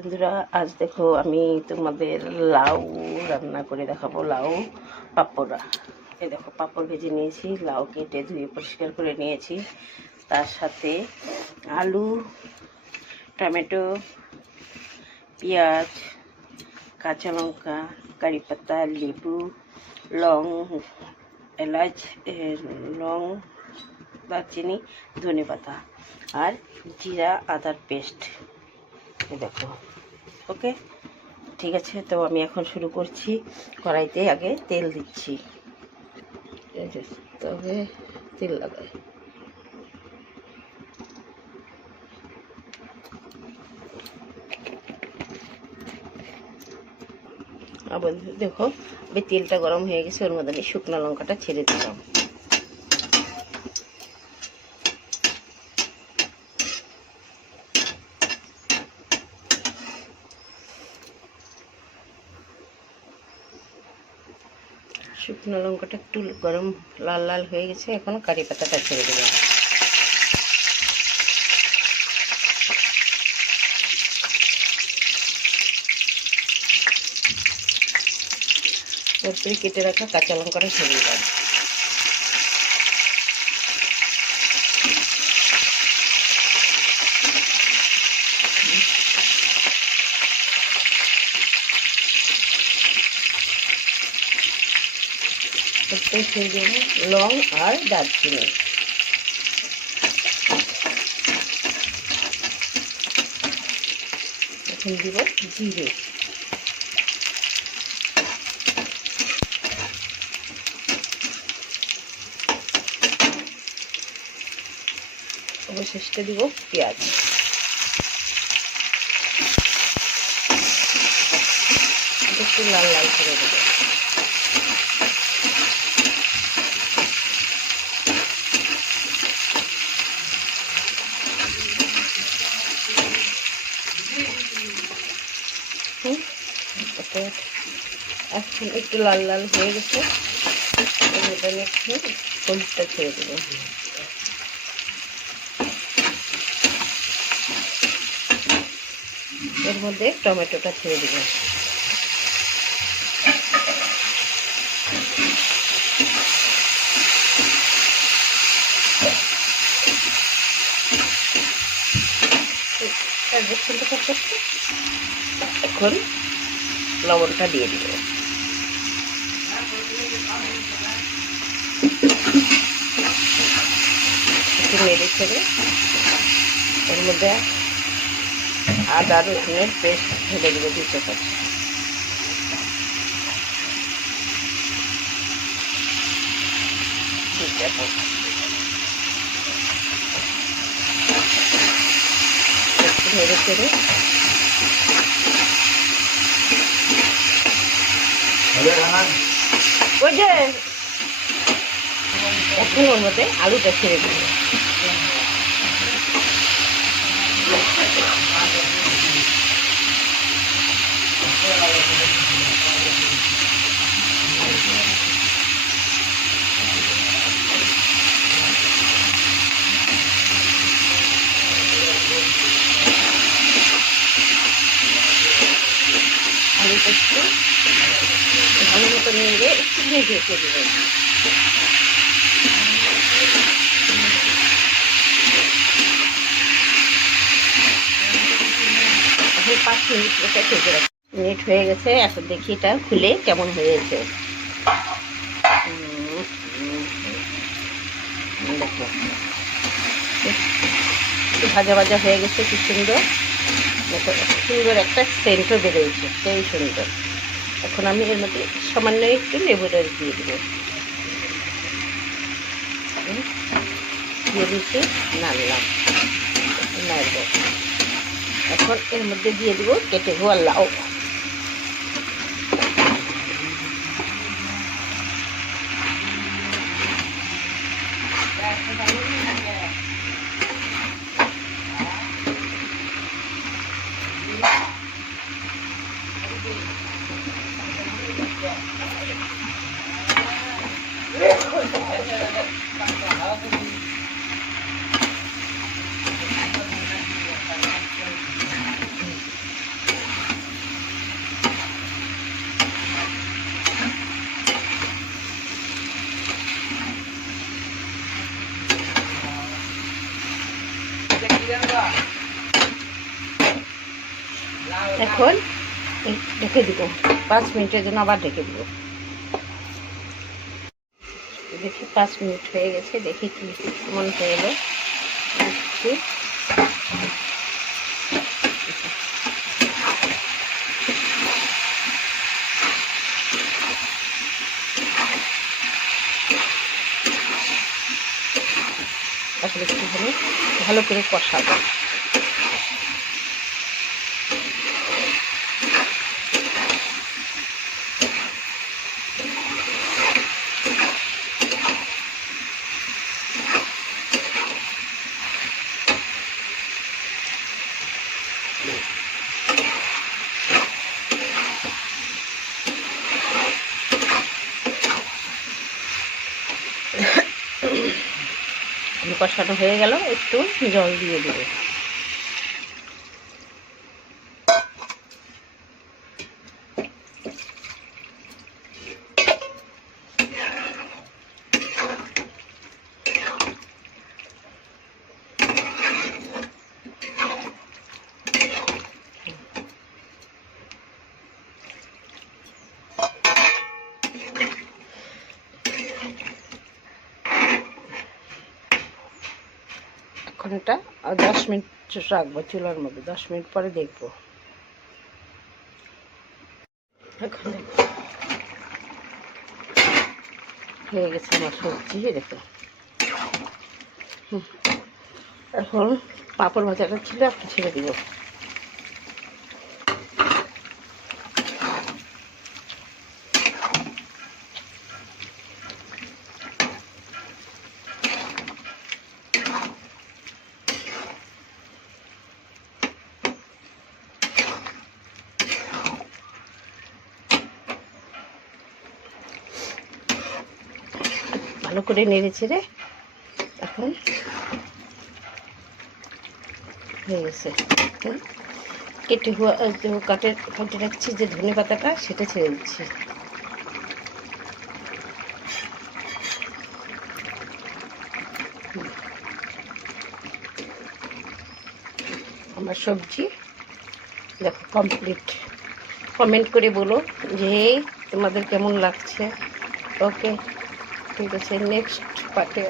বন্ধুরা, আজ দেখো আমি তোমাদের লাউ রান্না করে দেখাবো। লাউ পাপড়া। এই দেখো পাপড় ভেজে নিয়েছি, লাউ কেটে ধুয়ে পরিষ্কার করে নিয়েছি। তার সাথে আলু, টমেটো, পেঁয়াজ, কাঁচা লঙ্কা, কারি পাতা, লেবু, লং, এলাচ, লং, দারচিনি, ধনে পাতা আর জিরা আদার পেস্ট। দেখো, ওকে, ঠিক আছে। তো আমি এখন শুরু করছি। কড়াইতে আগে তেল দিচ্ছি। তবে তেল লাগাই। আবার দেখো, তেলটা গরম হয়ে গেছে, ওর মধ্যে আমি শুকনো লঙ্কাটা ছেড়ে দিলাম। শুকনো লঙ্কাটা একটু গরম লাল লাল হয়ে গেছে, এখন কারি পাতাটা ছেড়ে দিলাম। তারপরে কেটে রাখা কাঁচা লঙ্কাটা ছেড়ে দিলাম। তারপরে ছেড়ে দেবো লং আর দারচিনি। এখন দিব জিরে। অবশেষে দিব পেঁয়াজ। একটু লাল লাল করে দেবো। এখন একটু লাল লাল হয়ে গেছে, এখানে একটু হলুদটা ছেড়ে দেবো। এর মধ্যে টমেটোটা ছেড়ে দেব। এখন লবণটা দিয়ে দিব। একটু নেড়ে ছেড়ে এর মধ্যে আদা রসুনের পেস্ট ঢেলে দেবো 2 চামচ। একটু নেড়ে ছেড়ে ওই যে এখন ওর মধ্যে আলুটা ছেড়ে দেবো। আলুটা একটু ভালো মতো নেড়ে একটু ভেজে দেবেন। এখন 5 মিনিট এটা ভেজে রাখবেন। মিনিট হয়ে গেছে, এখন দেখি এটা খুলে কেমন হয়েছে। দেখো, ভাজা ভাজা হয়ে গেছে, কি সুন্দর সুন্দর একটা সেন্টও বেরোয়েছে, সেই সুন্দর। এখন আমি এর মধ্যে সামান্য একটু লেবুর রস দিয়ে দেবো। দিয়ে দিচ্ছি, নাড়লাম, নাড়ব। এখন এর মধ্যে দিয়ে দেবো কেটে ধোয়া লাউ। এখন ঢেকে দিব 5 মিনিটের জন্য, আবার ঢেকে দিব। দেখি 5 মিনিট হয়ে গেছে, দেখি কি কেমন হয়ে এলো। আসলে একটুখানি ভালো করে কষাবো। কষানো হয়ে গেল, একটু জল দিয়ে দেবো। ঘন্টা 10 মিনিট রাখবো চুলার মধ্যে, 10 মিনিট পরে দেখবো। এখন হয়ে গেছে আমার সবজি, দেখো। এখন পাঁপড় ভাজাটা ছিল, একটু ছেড়ে দিব। ভালো করে নেড়ে ছেড়ে এখন হয়ে গেছে। কেটে রাখছি যে ধনে পাতাটা, সেটা ছেড়ে দিচ্ছি। আমার সবজি দেখো কমপ্লিট। কমেন্ট করে বলো যে তোমাদের কেমন লাগছে। ওকে, ঠিক আছে, নেক্সট পার্টে